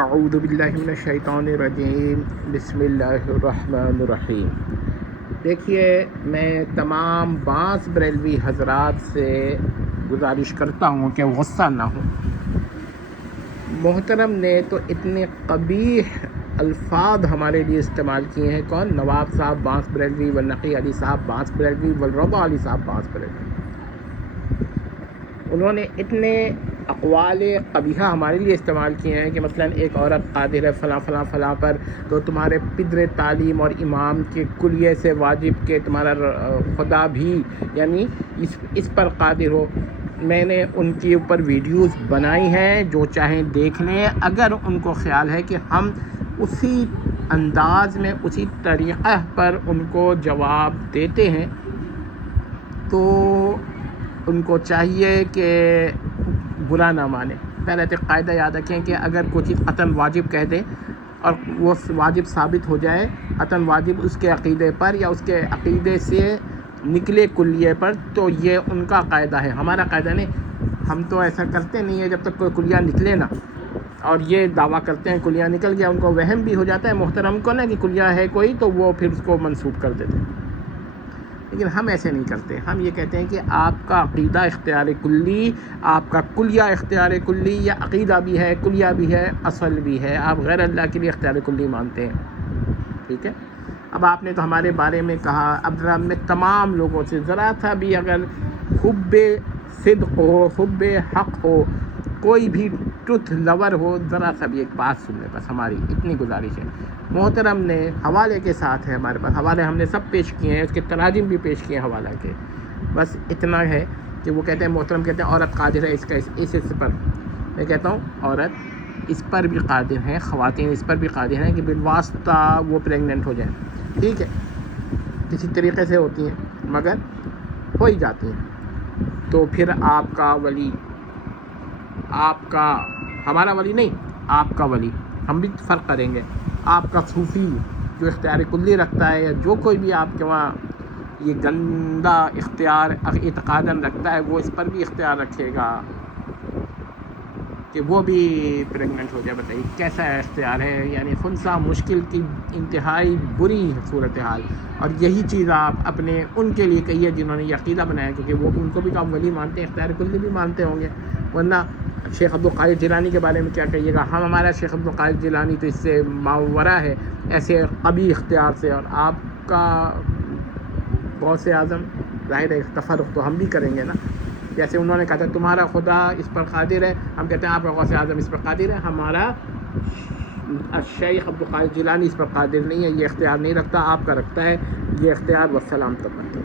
اعوذ باللہ من الشیطان الرجیم، بسم اللہ الرحمن الرحیم۔ دیکھیے، میں تمام بعض بریلوی حضرات سے گزارش کرتا ہوں کہ غصہ نہ ہوں۔ محترم نے تو اتنے قبیح الفاظ ہمارے لیے استعمال کیے ہیں۔ کون؟ نواب صاحب بعض بریلوی، والنقی علی صاحب بعض بریلوی، والرضا علی صاحب بعض بریلوی۔ انہوں نے اتنے اقوال قبیحہ ہمارے لیے استعمال کیے ہیں کہ مثلا ایک عورت قادر ہے فلاں فلاں فلاں پر، تو تمہارے پدر تعلیم اور امام کے کلیے سے واجب کہ تمہارا خدا بھی یعنی اس پر قادر ہو۔ میں نے ان کے اوپر ویڈیوز بنائی ہیں، جو چاہیں دیکھ لیں۔ اگر ان کو خیال ہے کہ ہم اسی انداز میں اسی طریقہ پر ان کو جواب دیتے ہیں تو ان کو چاہیے کہ برا نہ مانے۔ پہلے تو قاعدہ یاد رکھیں کہ اگر کوئی چیز قطعاً واجب کہہ دے اور وہ واجب ثابت ہو جائے، قطعاً واجب اس کے عقیدے پر یا اس کے عقیدے سے نکلے کلیے پر، تو یہ ان کا قاعدہ ہے، ہمارا قاعدہ نہیں۔ ہم تو ایسا کرتے نہیں ہیں جب تک کوئی کلیہ نکلے نا، اور یہ دعویٰ کرتے ہیں کلیہ نکل گیا، ان کو وہم بھی ہو جاتا ہے محترم کو نا کہ کلیہ ہے کوئی، تو وہ پھر اس کو منسوخ کر دیتے ہیں۔ لیکن ہم ایسے نہیں کرتے، ہم یہ کہتے ہیں کہ آپ کا عقیدہ اختیار کلی، آپ کا کلیہ اختیار کلی، یا عقیدہ بھی ہے، کلیہ بھی ہے، اصل بھی ہے، آپ غیر اللہ کے لیے اختیار کلی مانتے ہیں، ٹھیک ہے۔ اب آپ نے تو ہمارے بارے میں کہا، اب ذرا میں تمام لوگوں سے ذرا سا بھی اگر حب صدق ہو، حب حق ہو، کوئی بھی ٹروتھ لور ہو، ذرا سا بھی ایک بات سن لے، بس ہماری اتنی گزارش ہے۔ محترم نے حوالے کے ساتھ ہے، ہمارے پاس حوالے ہم نے سب پیش کیے ہیں، اس کے تراجم بھی پیش کیے ہیں حوالہ کے، بس اتنا ہے کہ وہ کہتے ہیں، محترم کہتے ہیں عورت قادر ہے اس کا اس پر۔ میں کہتا ہوں عورت اس پر بھی قادر ہیں، خواتین اس پر بھی قادر ہیں کہ بالواسطہ وہ پریگننٹ ہو جائیں، ٹھیک ہے، کسی طریقے سے ہوتی ہیں مگر ہو ہی جاتی ہیں، تو پھر آپ کا ولی، آپ کا، ہمارا ولی نہیں، آپ کا ولی، ہم بھی فرق کریں گے، آپ کا صوفی جو اختیار کلی رکھتا ہے، یا جو کوئی بھی آپ کے وہاں یہ گندہ اختیار اعتقاداً رکھتا ہے، وہ اس پر بھی اختیار رکھے گا کہ وہ بھی پریگننٹ ہو جائے۔ بتائیے کیسا اختیار ہے؟ یعنی خنثی مشکل کی انتہائی بری صورتحال، اور یہی چیز آپ اپنے ان کے لیے کہیے جنہوں نے یہ عقیدہ بنایا، کیونکہ وہ ان کو بھی تو آپ ولی مانتے ہیں، اختیار کلی بھی مانتے ہوں گے، ورنہ شیخ عبدالقادر جیلانی کے بارے میں کیا کہیے گا؟ ہمارا شیخ عبدالقادر جیلانی تو اس سے ماورا ہے، ایسے قبیح اختیار سے، اور آپ کا غوث اعظم، ظاہر ہے تفرق تو ہم بھی کریں گے نا، جیسے انہوں نے کہا تھا تمہارا خدا اس پر قادر ہے، ہم کہتے ہیں آپ کا غوث اعظم اس پر قادر ہے، ہمارا شیخ عبدالقادر جیلانی اس پر قادر نہیں ہے، یہ اختیار نہیں رکھتا، آپ کا رکھتا ہے یہ اختیار، والسلام تک۔